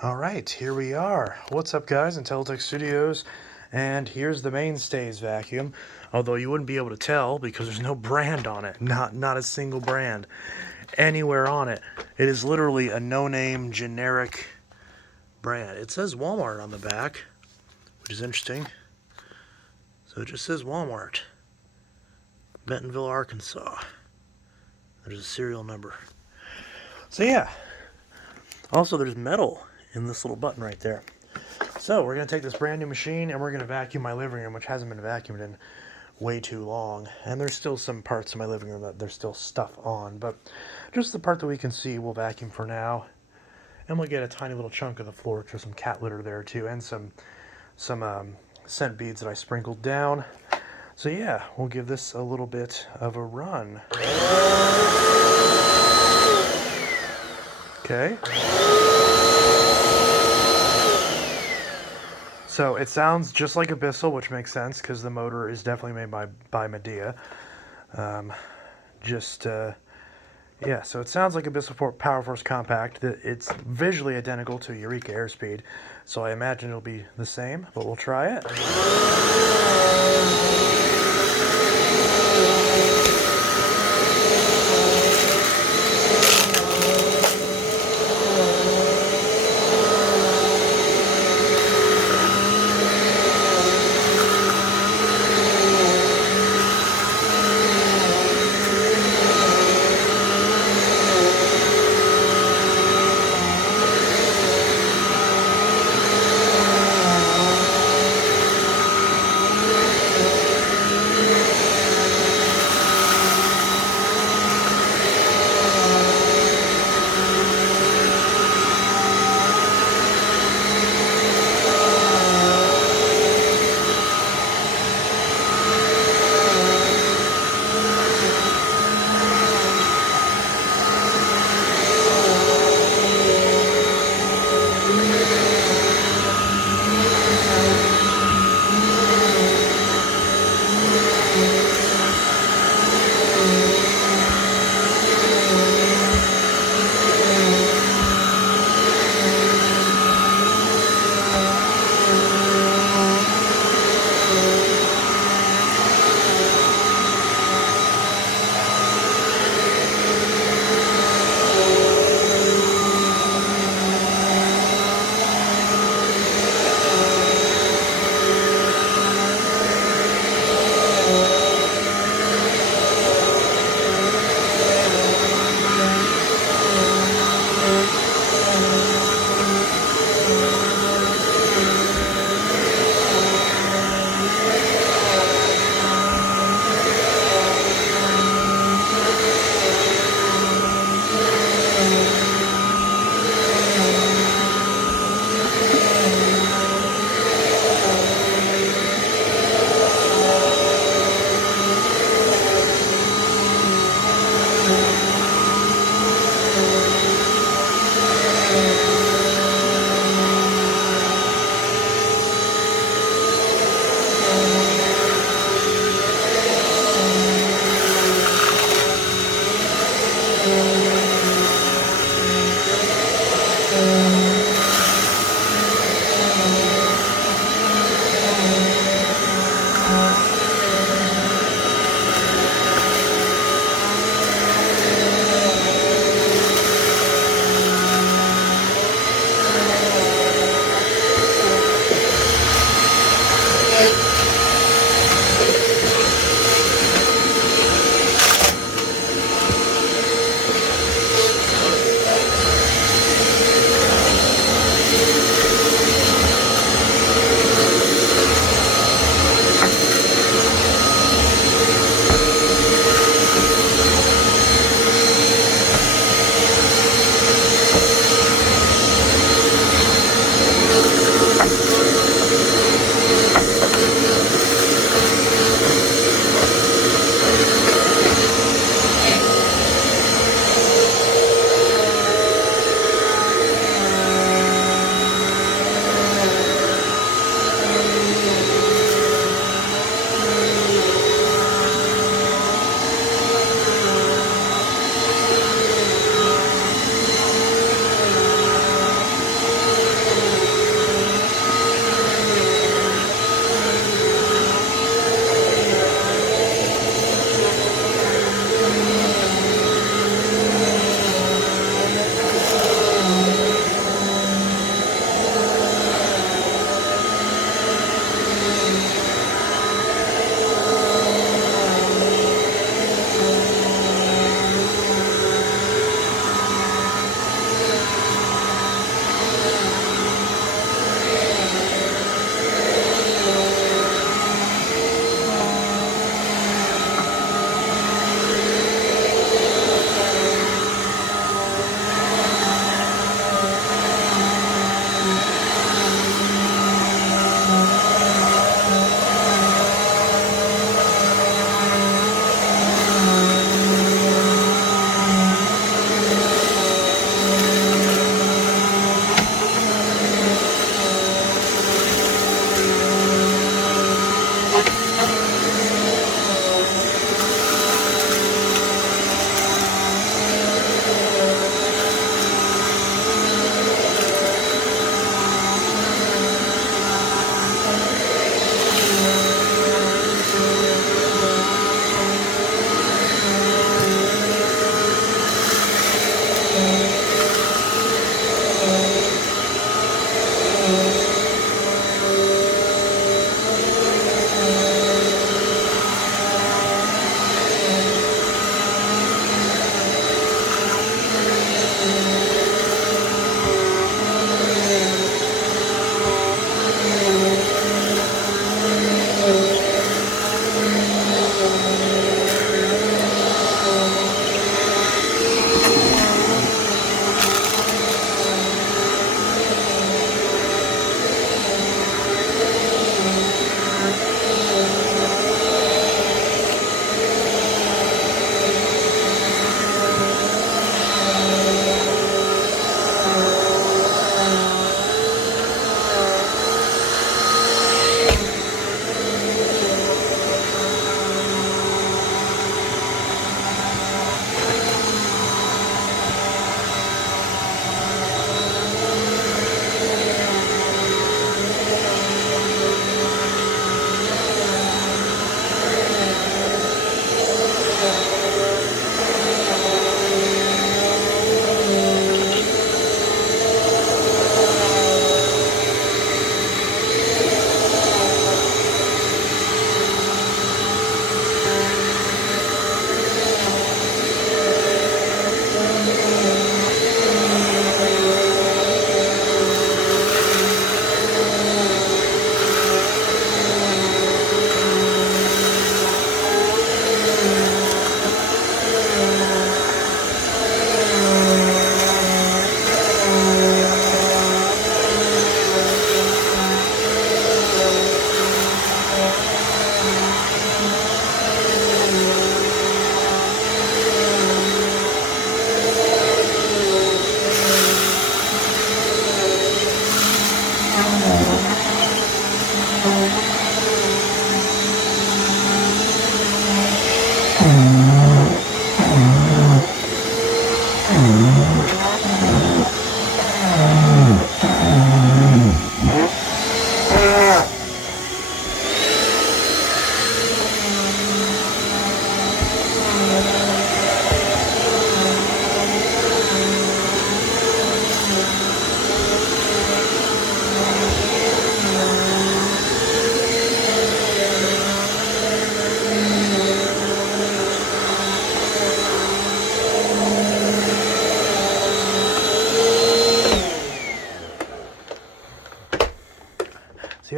All right, here we are. What's up, guys, in Teletech Studios, and here's the Mainstays vacuum. Although you wouldn't be able to tell because there's no brand on it, not a single brand anywhere on it. It is literally a no-name generic brand. It says Walmart on the back, which is interesting. So it just says Walmart, Bentonville, Arkansas. There's a serial number. So yeah. Also, there's metal in this little button right there. So we're going to take this brand new machine and we're going to vacuum my living room, which hasn't been vacuumed in way too long. And there's still some parts of my living room that there's still stuff on, but just the part that we can see we'll vacuum for now. And we'll get a tiny little chunk of the floor, which there's some cat litter there too, and some scent beads that I sprinkled down. So yeah, we'll give this a little bit of a run. Okay. So it sounds just like a Bissell, which makes sense because the motor is definitely made by Medea. Yeah, so it sounds like a Bissell Power Force Compact. It's visually identical to Eureka Airspeed, so I imagine it'll be the same, but we'll try it.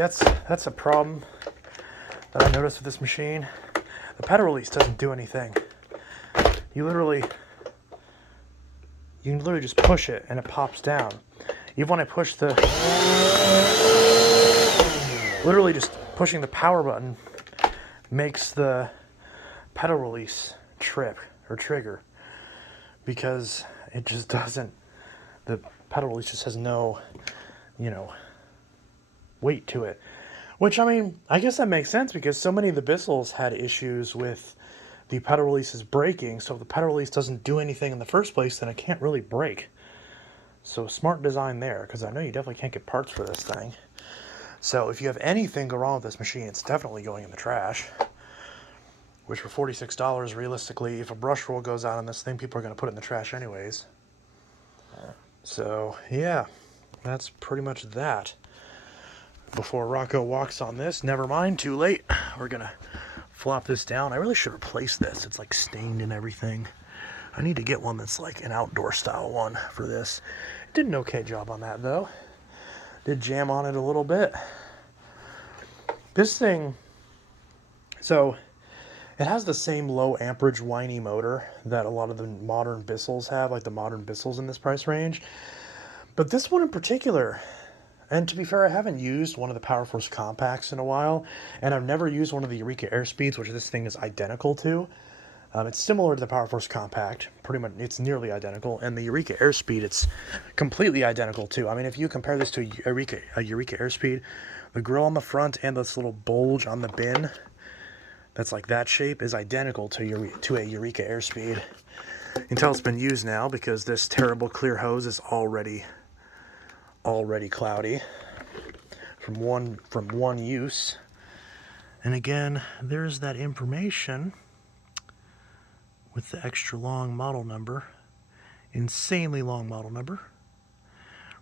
that's a problem that I noticed with this machine. The pedal release doesn't do anything. You can literally just push it and it pops down. Even when I push the, literally just pushing the power button makes the pedal release trip or trigger, because it just doesn't, the pedal release just has no, weight to it. Which, I mean, I guess that makes sense, because so many of the Bissells had issues with the pedal releases breaking. So if the pedal release doesn't do anything in the first place, then it can't really break. So smart design there, because I know you definitely can't get parts for this thing. So if you have anything go wrong with this machine, it's definitely going in the trash. Which for $46, realistically, if a brush roll goes out on this thing, people are going to put it in the trash anyways. So yeah, that's pretty much that. Before Rocco walks on this, never mind, too late. We're going to flop this down. I really should replace this. It's like stained and everything. I need to get one that's like an outdoor style one for this. Did an okay job on that though. Did jam on it a little bit. This thing, so it has the same low amperage whiny motor that a lot of the modern Bissells have, like the modern Bissells in this price range. But this one in particular, and to be fair, I haven't used one of the Power Force compacts in a while, and I've never used one of the Eureka Airspeeds, which this thing is identical to. It's similar to the Power Force compact, pretty much. It's nearly identical, and the Eureka Airspeed, it's completely identical to. I mean, if you compare this to a Eureka Airspeed, the grill on the front and this little bulge on the bin, that's like that shape, is identical to a Eureka Airspeed. You can tell it's been used now because this terrible clear hose is already cloudy from one use. And again, there's that information with the extra long model number, insanely long model number.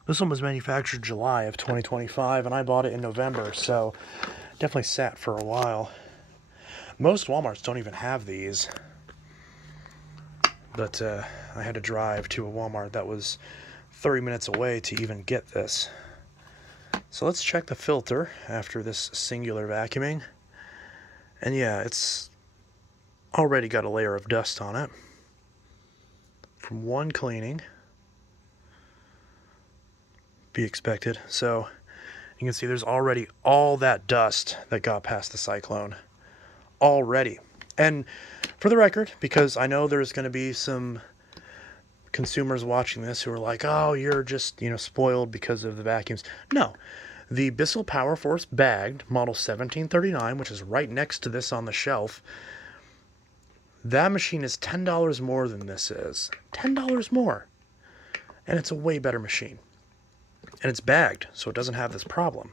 This one was manufactured July of 2025, and I bought it in November, so definitely sat for a while. Most Walmarts don't even have these, but I had to drive to a Walmart that was 30 minutes away to even get this. So let's check the filter after this singular vacuuming. And yeah, it's already got a layer of dust on it from one cleaning. Be expected. So you can see there's already all that dust that got past the cyclone already. And for the record, because I know there's going to be some consumers watching this who are like, oh, you're just, spoiled because of the vacuums. No, the Bissell Power Force bagged model 1739, which is right next to this on the shelf, that machine is $10 more than this is. $10 more. And it's a way better machine. And it's bagged, so it doesn't have this problem.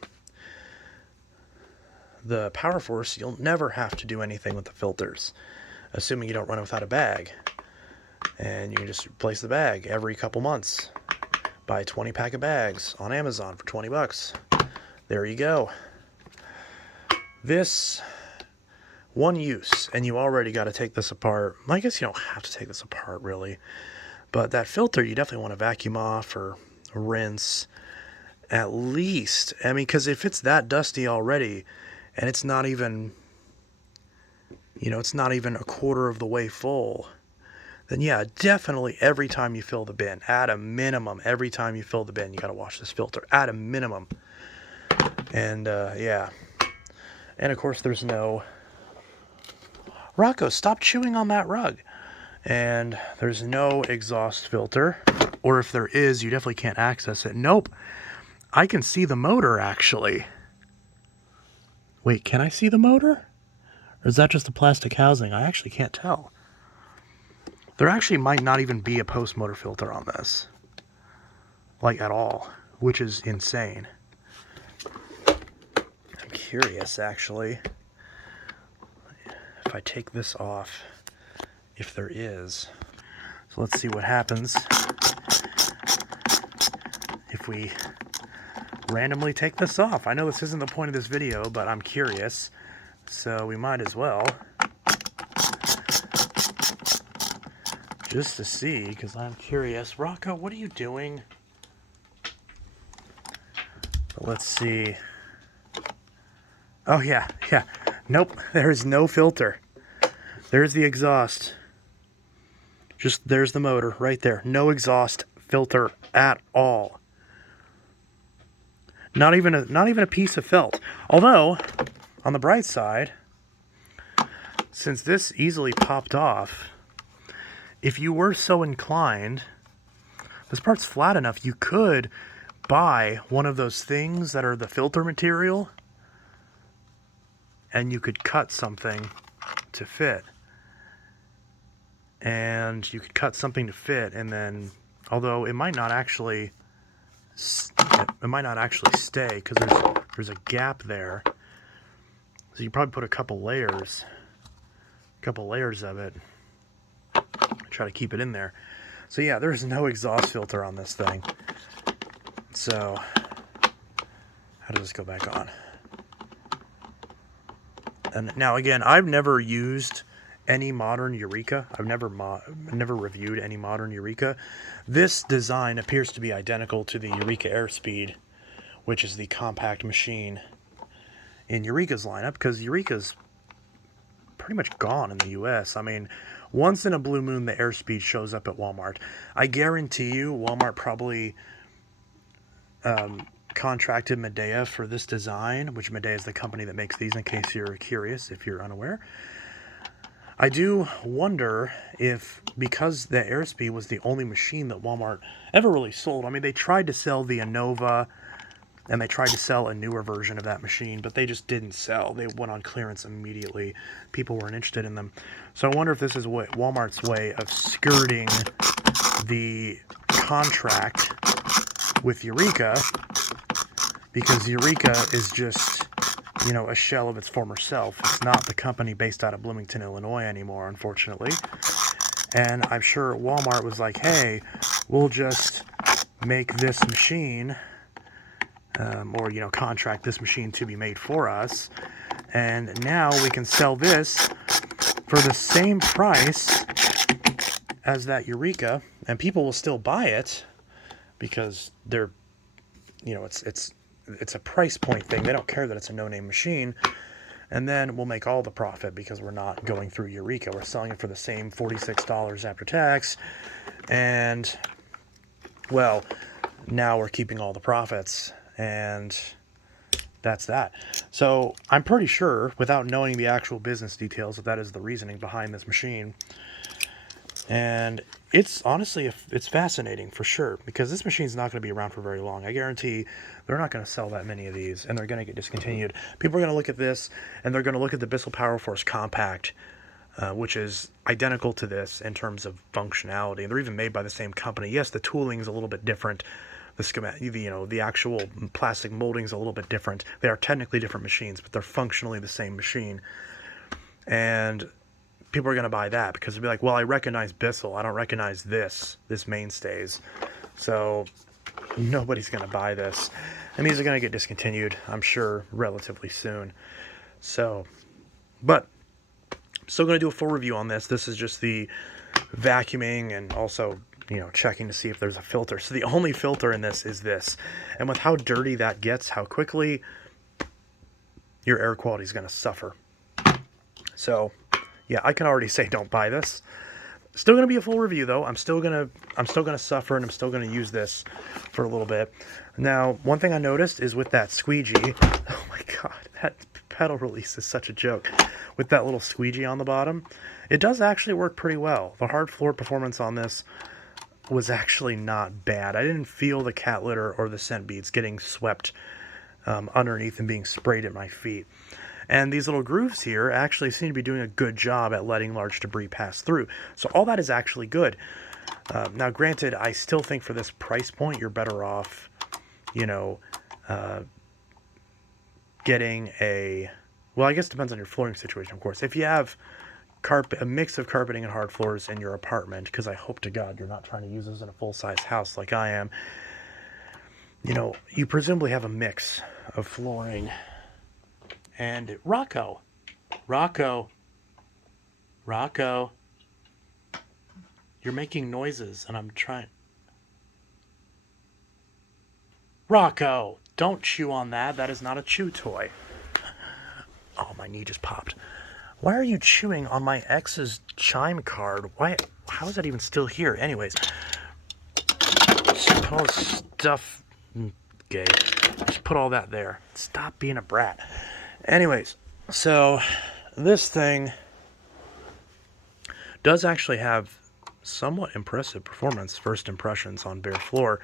The Power Force, you'll never have to do anything with the filters, assuming you don't run it without a bag. And you can just replace the bag every couple months. Buy a 20-pack of bags on Amazon for $20. There you go. This one use, and you already got to take this apart. I guess you don't have to take this apart, really. But that filter, you definitely want to vacuum off or rinse at least. I mean, because if it's that dusty already, and it's not even, it's not even a quarter of the way full, then yeah, definitely every time you fill the bin, at a minimum, every time you fill the bin, you got to wash this filter, at a minimum. And yeah. And of course, there's no... Rocco, stop chewing on that rug. And there's no exhaust filter. Or if there is, you definitely can't access it. Nope. I can see the motor, actually. Wait, can I see the motor? Or is that just a plastic housing? I actually can't tell. There actually might not even be a post-motor filter on this. Like, at all. Which is insane. I'm curious, actually, if I take this off, if there is. So let's see what happens if we randomly take this off. I know this isn't the point of this video, but I'm curious, so we might as well. Just to see, because I'm curious. Rocco, what are you doing? But let's see. Oh, yeah, yeah. Nope, there is no filter. There's the exhaust. Just, there's the motor right there. No exhaust filter at all. Not even a piece of felt. Although, on the bright side, since this easily popped off, if you were so inclined, this part's flat enough, you could buy one of those things that are the filter material, and you could cut something to fit. And you could cut something to fit, and then, although it might not actually stay, because there's a gap there. So you probably put a couple layers of it, try to keep it in there. So yeah, there's no exhaust filter on this thing. So how does this go back on? And now again, I've never used any modern Eureka. I've never reviewed any modern Eureka. This design appears to be identical to the Eureka Airspeed, which is the compact machine in Eureka's lineup, because Eureka's pretty much gone in the US. I mean, once in a blue moon, the Airspeed shows up at Walmart. I guarantee you, Walmart probably contracted Medea for this design, which Medea is the company that makes these, in case you're curious, if you're unaware. I do wonder if, because the Airspeed was the only machine that Walmart ever really sold, I mean, they tried to sell the Innova, and they tried to sell a newer version of that machine, but they just didn't sell. They went on clearance immediately. People weren't interested in them. So I wonder if this is what Walmart's way of skirting the contract with Eureka, because Eureka is just, you know, a shell of its former self. It's not the company based out of Bloomington, Illinois anymore, unfortunately. And I'm sure Walmart was like, hey, we'll just make this machine, or, you know, contract this machine to be made for us. And now we can sell this for the same price as that Eureka, and people will still buy it because they're, you know, it's a price point thing. They don't care that it's a no-name machine. And then we'll make all the profit because we're not going through Eureka. We're selling it for the same $46 after tax. And, well, now we're keeping all the profits. And that's that. So I'm pretty sure, without knowing the actual business details, that is the reasoning behind this machine. And it's honestly, it's fascinating for sure, because this machine's not going to be around for very long. I guarantee they're not going to sell that many of these, and they're going to get discontinued. People are going to look at this, and they're going to look at the Bissell Power Force Compact, which is identical to this in terms of functionality. And they're even made by the same company. Yes, the tooling's a little bit different. The schematic, you know, the actual plastic molding's a little bit different. They are technically different machines, but they're functionally the same machine. And people are going to buy that because they'll be like, well, I recognize Bissell. I don't recognize this Mainstays. So nobody's going to buy this. And these are going to get discontinued, I'm sure, relatively soon. So, but I'm still going to do a full review on this. This is just the vacuuming and also, you know, checking to see if there's a filter. So the only filter in this is this. And with how dirty that gets, how quickly, your air quality is going to suffer. So, yeah, I can already say don't buy this. Still going to be a full review though. I'm still going to suffer, and I'm still going to use this for a little bit. Now, one thing I noticed is with that squeegee, oh my god, that pedal release is such a joke. With that little squeegee on the bottom, it does actually work pretty well. The hard floor performance on this was actually not bad. I didn't feel the cat litter or the scent beads getting swept underneath and being sprayed at my feet. And these little grooves here actually seem to be doing a good job at letting large debris pass through. So all that is actually good. Now, granted, I still think for this price point, you're better off, you know, getting a, well, I guess it depends on your flooring situation, of course. If you have a mix of carpeting and hard floors in your apartment, because I hope to God you're not trying to use this in a full-size house like I am, you know, you presumably have a mix of flooring. And Rocco, you're making noises, and I'm trying. Rocco, don't chew on that. That is not a chew toy. my knee just popped. Why are you chewing on my ex's chime card? Why? How is that even still here? Anyways, just put all this stuff... Gay. Just put all that there. Stop being a brat. Anyways, so this thing does actually have somewhat impressive performance, first impressions on bare floor.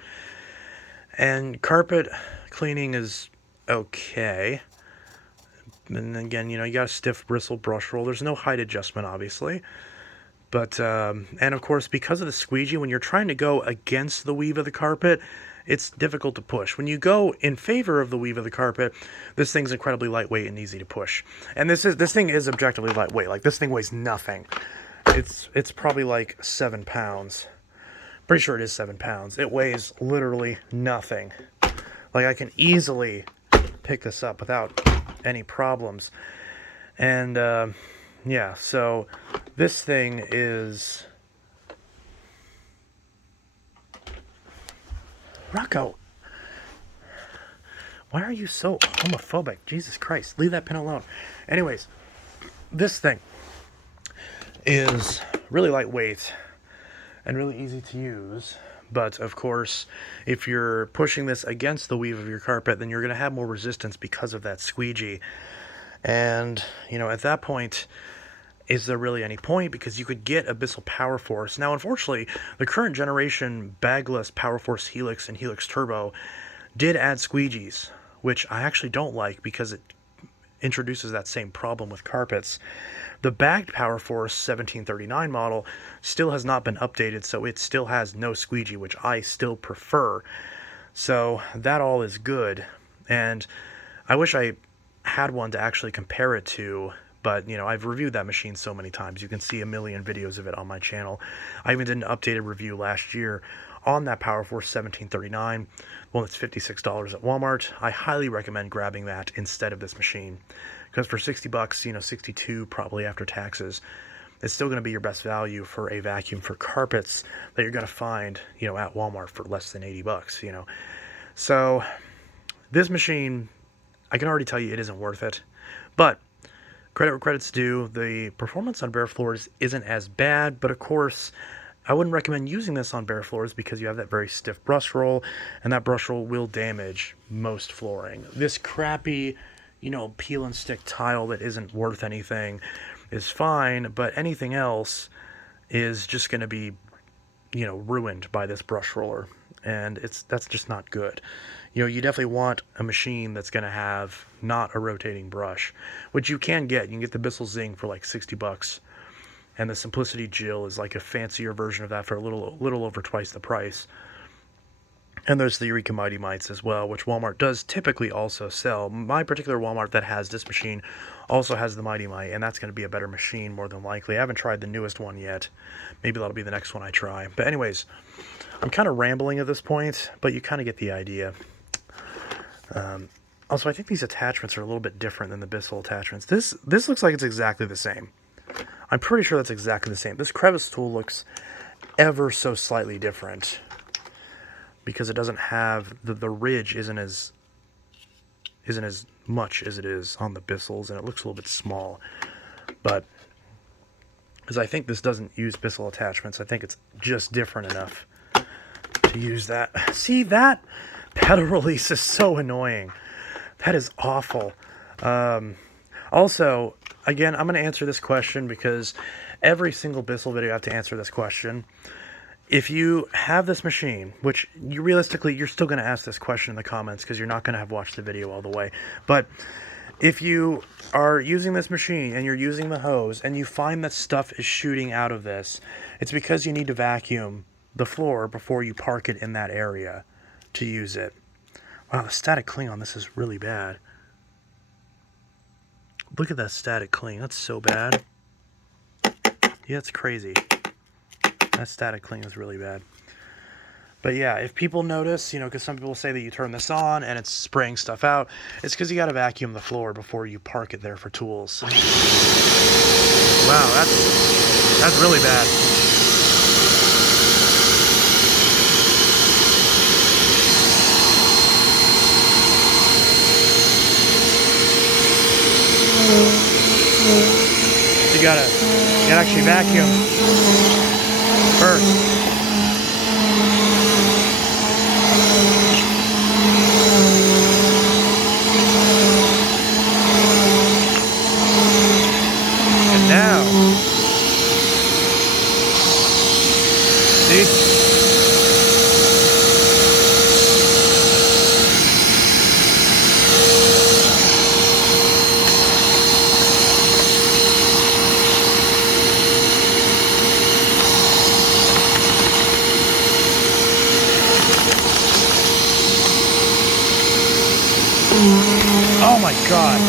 And carpet cleaning is okay. And again, you know, you got a stiff bristle brush roll. There's no height adjustment, obviously. But, and of course, because of the squeegee, when you're trying to go against the weave of the carpet, it's difficult to push. When you go in favor of the weave of the carpet, this thing's incredibly lightweight and easy to push. And this thing is objectively lightweight. Like, this thing weighs nothing. It's probably like 7 pounds. Pretty sure it is 7 pounds. It weighs literally nothing. Like, I can easily pick this up without any problems. And yeah, so this thing is... Rocco, why are you so homophobic? Jesus Christ, leave that pin alone. Anyways, this thing is really lightweight and really easy to use. But of course, if you're pushing this against the weave of your carpet, then you're going to have more resistance because of that squeegee. And, you know, at that point, is there really any point? Because you could get Abyssal Power Force. Now, unfortunately, the current generation bagless Power Force Helix and Helix Turbo did add squeegees, which I actually don't like because it introduces that same problem with carpets. The bagged Power Force 1739 model still has not been updated, so it still has no squeegee, which I still prefer. So that all is good. And I wish I had one to actually compare it to, but, you know, I've reviewed that machine so many times. You can see a million videos of it on my channel. I even did an updated review last year on that Power Force 1739. Well, it's $56 at Walmart. I highly recommend grabbing that instead of this machine, because for 60 bucks, you know, 62 probably after taxes, it's still going to be your best value for a vacuum for carpets that you're going to find, you know, at Walmart for less than 80 bucks, you know. So this machine, I can already tell you it isn't worth it, but credit where credit's due. The performance on bare floors isn't as bad, but of course, I wouldn't recommend using this on bare floors because you have that very stiff brush roll, and that brush roll will damage most flooring. This crappy, you know, peel and stick tile that isn't worth anything is fine, but anything else is just going to be, you know, ruined by this brush roller, and that's just not good. You know, you definitely want a machine that's going to have not a rotating brush, which you can get. You can get the Bissell Zing for like 60 bucks, and the Simplicity Jill is like a fancier version of that for a little over twice the price. And there's the Eureka Mighty Mites as well, which Walmart does typically also sell. My particular Walmart that has this machine also has the Mighty Mite, and that's going to be a better machine more than likely. I haven't tried the newest one yet. Maybe that'll be the next one I try. But anyways, I'm kind of rambling at this point, but you kind of get the idea. Also, I think these attachments are a little bit different than the Bissell attachments. This looks like it's exactly the same. I'm pretty sure that's exactly the same. This crevice tool looks ever so slightly different because it doesn't have the ridge isn't as much as it is on the Bissells, and it looks a little bit small. But because I think this doesn't use Bissell attachments, I think it's just different enough to use that. See, that pedal release is so annoying. That is awful. Also, again, I'm going to answer this question because every single Bissell video I have to answer this question. If you have this machine, which you realistically, you're still going to ask this question in the comments because you're not going to have watched the video all the way. But if you are using this machine and you're using the hose and you find that stuff is shooting out of this, it's because you need to vacuum the floor before you park it in that area to use it. Wow, the static cling on this is really bad. Look at that static cling. That's so bad. Yeah, it's crazy. That static cling is really bad. But yeah, if people notice, you know, because some people say that you turn this on and it's spraying stuff out, it's because you got to vacuum the floor before you park it there for tools. Wow, that's really bad. gotta actually vacuum first. And now, see? Oh my God.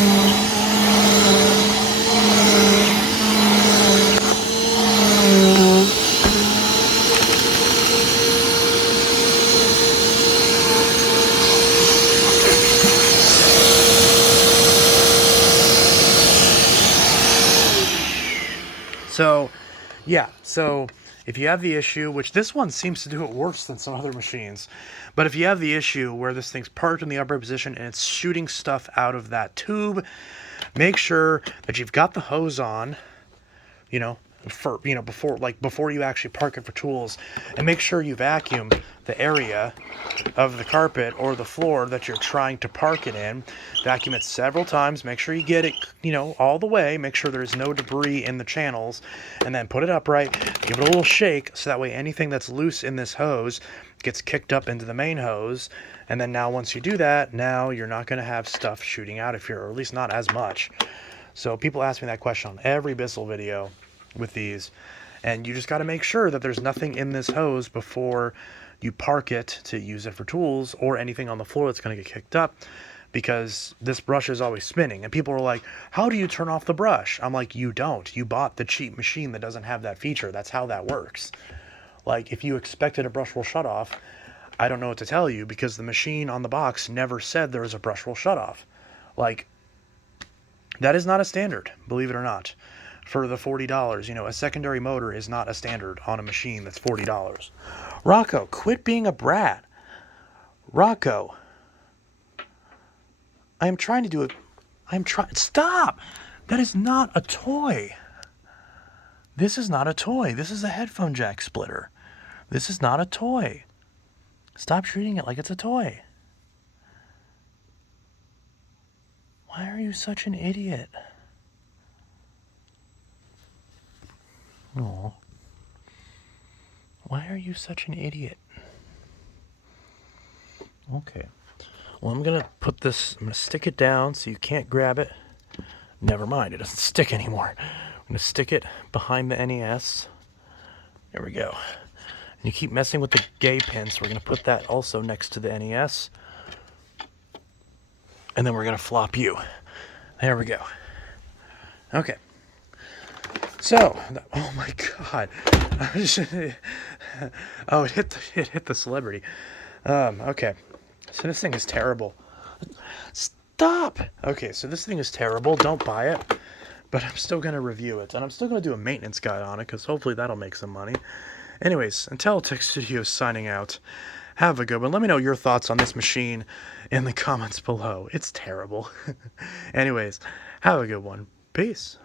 So, yeah, so if you have the issue, which this one seems to do it worse than some other machines, but if you have the issue where this thing's parked in the upright position and it's shooting stuff out of that tube, make sure that you've got the hose on, you know, before you actually park it for tools, and make sure you vacuum the area of the carpet or the floor that you're trying to park it in. Vacuum it several times, make sure you get it, all the way, make sure there's no debris in the channels, and then put it upright, give it a little shake, so that way anything that's loose in this hose gets kicked up into the main hose. And then now once you do that, now you're not going to have stuff shooting out of here, or at least not as much. So people ask me that question on every Bissell video with these, and you just got to make sure that there's nothing in this hose before you park it to use it for tools, or anything on the floor that's going to get kicked up, because this brush is always spinning. And people are like, how do you turn off the brush? I'm like, you don't. You bought the cheap machine that doesn't have that feature. That's how that works. Like, if you expected a brush will shut off, I don't know what to tell you, because the machine on the box never said there was a brush will shut off. Like, that is not a standard, believe it or not. For the $40, a secondary motor is not a standard on a machine that's $40. Rocco, quit being a brat. Rocco, I am trying to do it. Stop! That is not a toy. This is not a toy. This is a headphone jack splitter. This is not a toy. Stop treating it like it's a toy. Why are you such an idiot? Oh. Why are you such an idiot? Okay. Well, I'm going to stick it down so you can't grab it. Never mind, it doesn't stick anymore. I'm going to stick it behind the NES. There we go. And you keep messing with the gay pin, so we're going to put that also next to the NES. And then we're going to flop you. There we go. Okay. So, oh my God. Oh, it hit the celebrity. Okay. So this thing is terrible. Stop! Okay, so this thing is terrible. Don't buy it. But I'm still going to review it. And I'm still going to do a maintenance guide on it, because hopefully that'll make some money. Anyways, Intelitech Studios signing out. Have a good one. Let me know your thoughts on this machine in the comments below. It's terrible. Anyways, have a good one. Peace.